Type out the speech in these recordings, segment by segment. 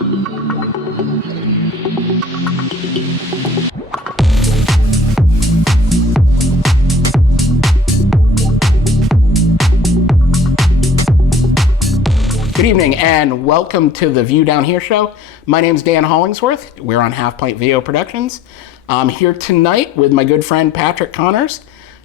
Good evening and welcome to the View Down Here show. My name's Dan Hollingsworth. We're on Half Pint Video Productions. I'm here tonight with my good friend Patrick Connors.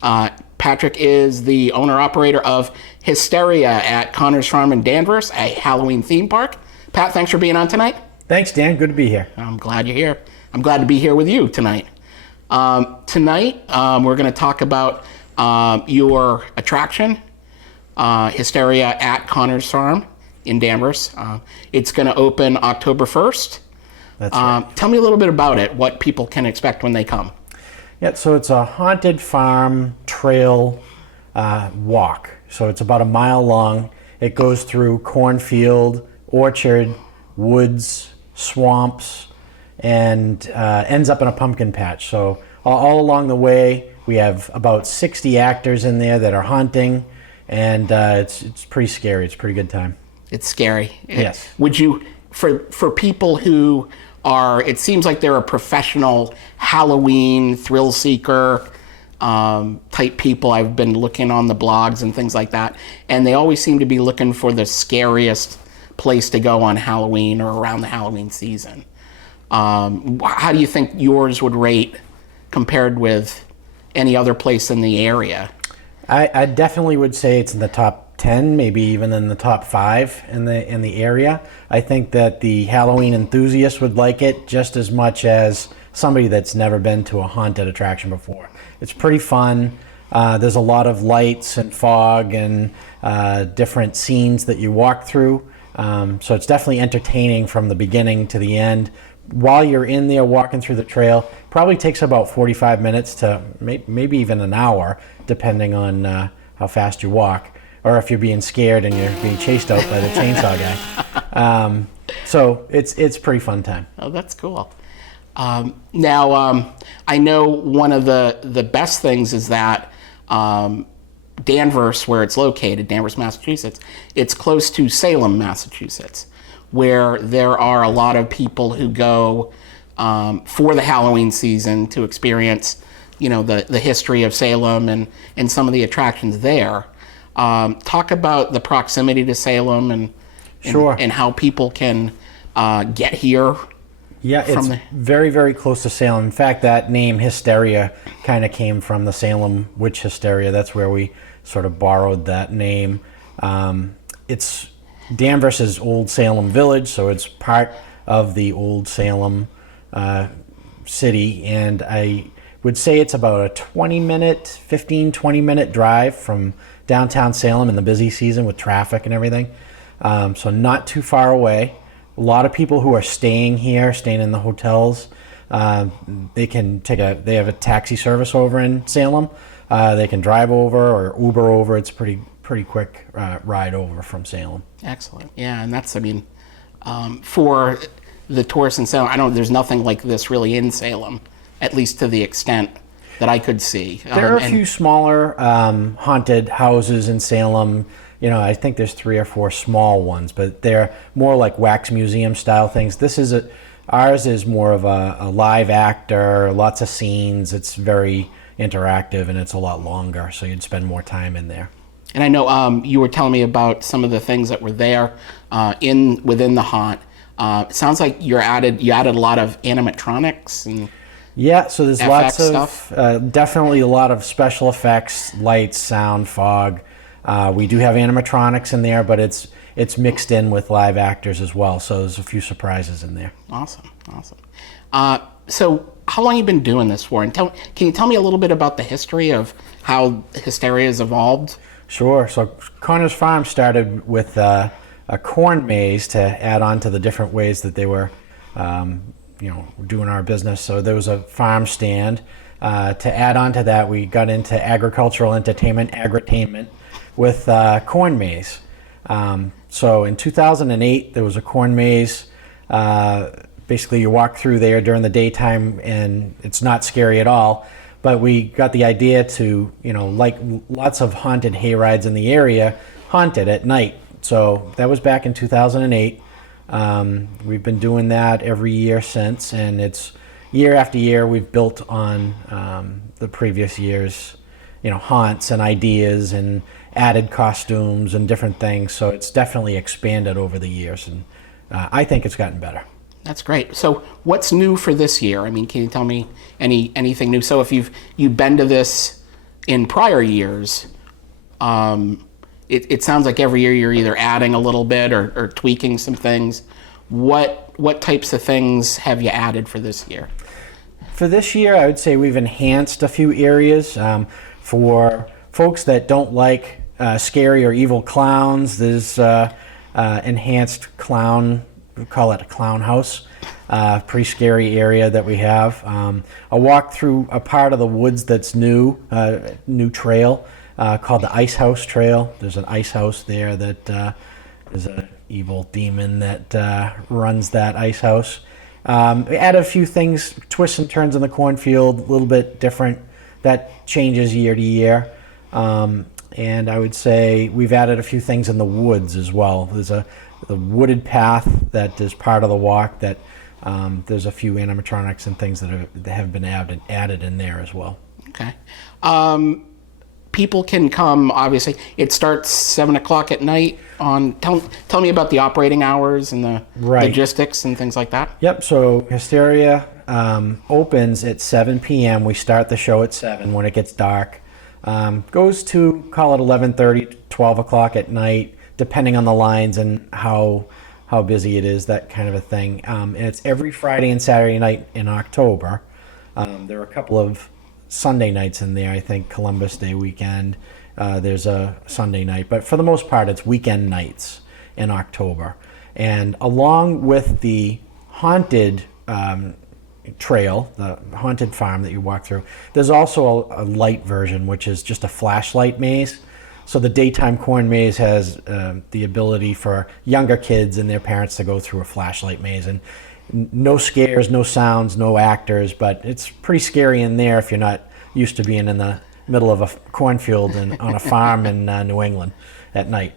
Patrick is the owner-operator of Hysteria at Connors Farm in Danvers, a Halloween theme park. Pat, thanks for being on tonight. Thanks, Dan. Good to be here. I'm glad you're here. I'm glad to be here with you tonight. Tonight, we're going to talk about your attraction, Hysteria at Connors Farm in Danvers. It's going to open October 1st. That's right. Tell me a little bit about it, what people can expect when they come. Yeah, so it's a haunted farm trail walk. So it's about a mile long. It goes through cornfield, orchard, woods, swamps, and ends up in a pumpkin patch. So all along the way, we have about 60 actors in there that are haunting, and it's pretty scary. It's a pretty good time. It's scary. Yes. Would you, for people who are, it seems like they're a professional Halloween thrill seeker type people. I've been looking on the blogs and things like that, and they always seem to be looking for the scariest place to go on Halloween or around the Halloween season. How do you think yours would rate compared with any other place in the area? I definitely would say it's in the top 10, maybe even in the top 5 in the area. I think that the Halloween enthusiast would like it just as much as somebody that's never been to a haunted attraction before. It's pretty fun. There's a lot of lights and fog and different scenes that you walk through. So it's definitely entertaining from the beginning to the end. While you're in there walking through the trail, probably takes about 45 minutes to maybe even an hour, depending on how fast you walk, or if you're being scared and you're being chased out by the chainsaw guy. So it's a pretty fun time. Oh, that's cool. Now, I know one of the best things is that Danvers, where it's located, Danvers, Massachusetts, it's close to Salem, Massachusetts, where there are a lot of people who go for the Halloween season to experience, the history of Salem and some of the attractions there. Talk about the proximity to Salem and Sure. and how people can get here. Yeah, it's very, very close to Salem. In fact, that name Hysteria kind of came from the Salem witch hysteria. That's where we sort of borrowed that name. It's Danvers is Old Salem Village, so it's part of the Old Salem city, and I would say it's about a 20-minute drive from downtown Salem in the busy season with traffic and everything. So not too far away. A lot of people who are staying here, staying in the hotels, they have a taxi service over in Salem. They can drive over or Uber over. It's pretty quick ride over from Salem. Excellent. Yeah, and that's, for the tourists in Salem, there's nothing like this really in Salem, at least to the extent that I could see. There are a few smaller haunted houses in Salem. I think there's 3 or 4 small ones, but they're more like wax museum style things. Ours is more of a live actor, lots of scenes. It's very interactive and it's a lot longer, so you'd spend more time in there. And I know you were telling me about some of the things that were there within the haunt. It sounds like you added a lot of animatronics and yeah, so there's FX lots of stuff. Definitely a lot of special effects, lights, sound, fog. We do have animatronics in there, but it's mixed in with live actors as well. So there's a few surprises in there. Awesome. So how long have you been doing this for? And can you tell me a little bit about the history of how Hysteria has evolved? Sure. So Connors Farm started with a corn maze to add on to the different ways that they were doing our business. So there was a farm stand. To add on to that, we got into agricultural entertainment, agritainment, with corn maze. So in 2008, there was a corn maze. Basically, you walk through there during the daytime, and it's not scary at all. But we got the idea to, like lots of haunted hayrides in the area, haunted at night. So that was back in 2008. We've been doing that every year since, and it's year after year we've built on the previous year's, haunts and ideas and added costumes and different things. So it's definitely expanded over the years, and I think it's gotten better. That's great. So what's new for this year? I mean, can you tell me anything new? So if you've been to this in prior years, it sounds like every year you're either adding a little bit or tweaking some things. What types of things have you added for this year? For this year, I would say we've enhanced a few areas. For folks that don't like scary or evil clowns, there's enhanced clown, we call it a clown house, pretty scary area that we have. A walk through a part of the woods that's new trail called the Ice House Trail. There's an ice house there that is an evil demon that runs that ice house. We added a few things, twists and turns in the cornfield, a little bit different. That changes year to year. And I would say we've added a few things in the woods as well. There's the wooded path that is part of the walk that there's a few animatronics and things that have been added in there as well. Okay. People can come, obviously. It starts 7 o'clock at night. Tell me about the operating hours and the logistics and things like that. Yep, so Hysteria opens at 7 p.m. We start the show at 7 when it gets dark. Goes to, call it 11:30 to 12 o'clock at night, depending on the lines and how busy it is, that kind of a thing. And it's every Friday and Saturday night in October. There are a couple of Sunday nights in there, I think Columbus Day weekend. There's a Sunday night, but for the most part, it's weekend nights in October. And along with the haunted trail, the haunted farm that you walk through, there's also a light version, which is just a flashlight maze. So the daytime corn maze has the ability for younger kids and their parents to go through a flashlight maze. And no scares, no sounds, no actors, but it's pretty scary in there if you're not used to being in the middle of a cornfield and on a farm in New England at night.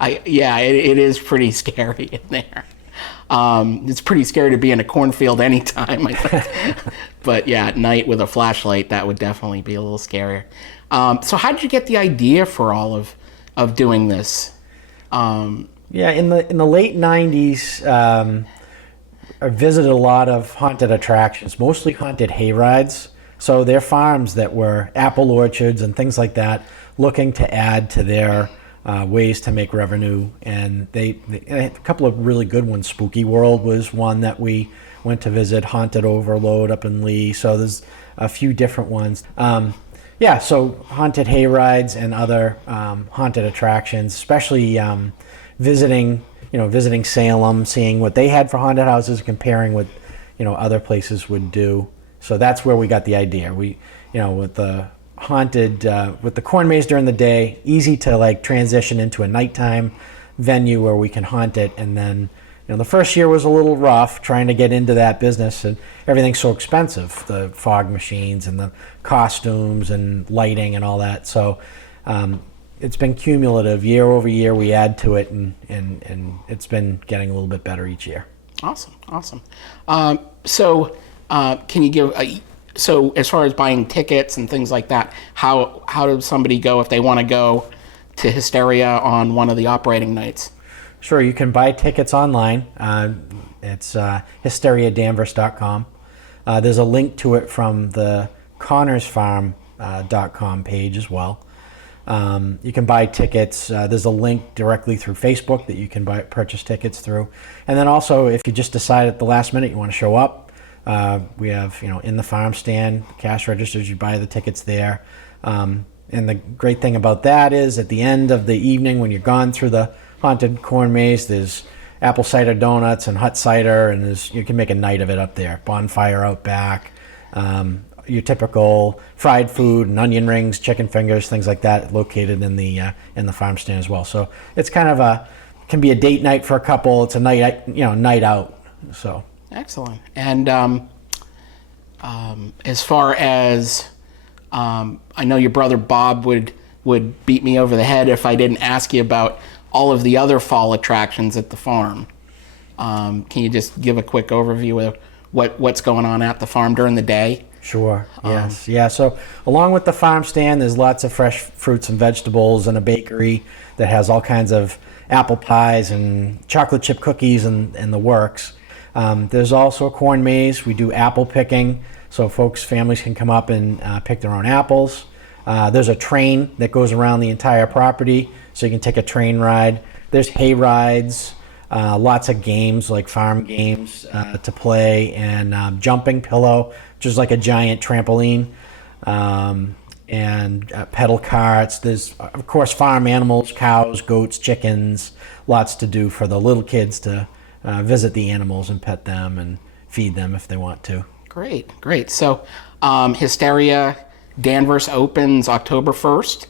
It is pretty scary in there. It's pretty scary to be in a cornfield anytime, I think. But yeah, at night with a flashlight, that would definitely be a little scarier. So how did you get the idea for all of doing this? In the late 90s, I visited a lot of haunted attractions, mostly haunted hayrides. So they're farms that were apple orchards and things like that, looking to add to their ways to make revenue. And they had a couple of really good ones. Spooky World was one that we went to visit, Haunted Overload up in Lee. So there's a few different ones. So haunted hayrides and other haunted attractions, especially visiting Salem, seeing what they had for haunted houses, comparing what other places would do. So that's where we got the idea. We, with the haunted, with the corn maze during the day, easy to transition into a nighttime venue where we can haunt it. And then, the first year was a little rough trying to get into that business, and everything's so expensive, the fog machines and the costumes and lighting and all that. So it's been cumulative. Year over year we add to it, and it's been getting a little bit better each year. Awesome. Can you give so as far as buying tickets and things like that, how does somebody go if they want to go to Hysteria on one of the operating nights? Sure, you can buy tickets online. It's hysteriadanvers.com. There's a link to it from the connorsfarm.com page as well. You can buy tickets. There's a link directly through Facebook that you can purchase tickets through. And then also, if you just decide at the last minute you want to show up, we have, in the farm stand, cash registers, you buy the tickets there. And the great thing about that is at the end of the evening when you're gone through the haunted corn maze, there's apple cider donuts and hot cider, and you can make a night of it up there. Bonfire out back, your typical fried food and onion rings, chicken fingers, things like that, located in the farm stand as well. So it's kind of can be a date night for a couple. It's a night out. So excellent. And as far as I know, your brother Bob would beat me over the head if I didn't ask you about all of the other fall attractions at the farm. Can you just give a quick overview of what's going on at the farm during the day? Sure. Yes. Yeah. So along with the farm stand, there's lots of fresh fruits and vegetables, and a bakery that has all kinds of apple pies and chocolate chip cookies and the works. There's also a corn maze. We do apple picking, so families can come up and pick their own apples. There's a train that goes around the entire property, so you can take a train ride. There's hay rides, lots of games like farm games to play, and jumping pillow, which is like a giant trampoline, and pedal carts. There's, of course, farm animals, cows, goats, chickens, lots to do for the little kids to visit the animals and pet them and feed them if they want to. Great. So Hysteria Danvers opens October 1st.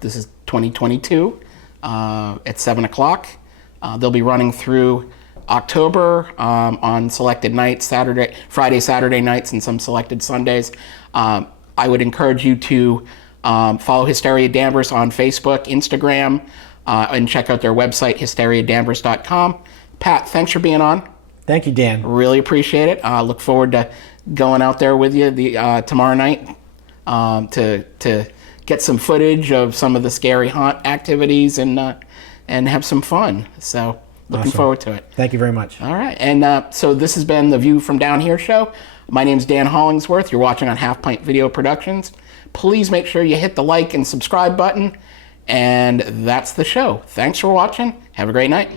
This is 2022 at 7 o'clock. They'll be running through October on selected nights, Friday, Saturday nights, and some selected Sundays. I would encourage you to follow Hysteria Danvers on Facebook, Instagram, and check out their website, hysteriadanvers.com. Pat, thanks for being on. Thank you, Dan. Really appreciate it. Look forward to going out there with you tomorrow night to get some footage of some of the scary haunt activities and have some fun. So looking forward to it. Thank you very much. All right. And so this has been the View from Down Here show. My name's Dan Hollingsworth. You're watching on Half Pint Video Productions. Please make sure you hit the like and subscribe button. And that's the show. Thanks for watching. Have a great night.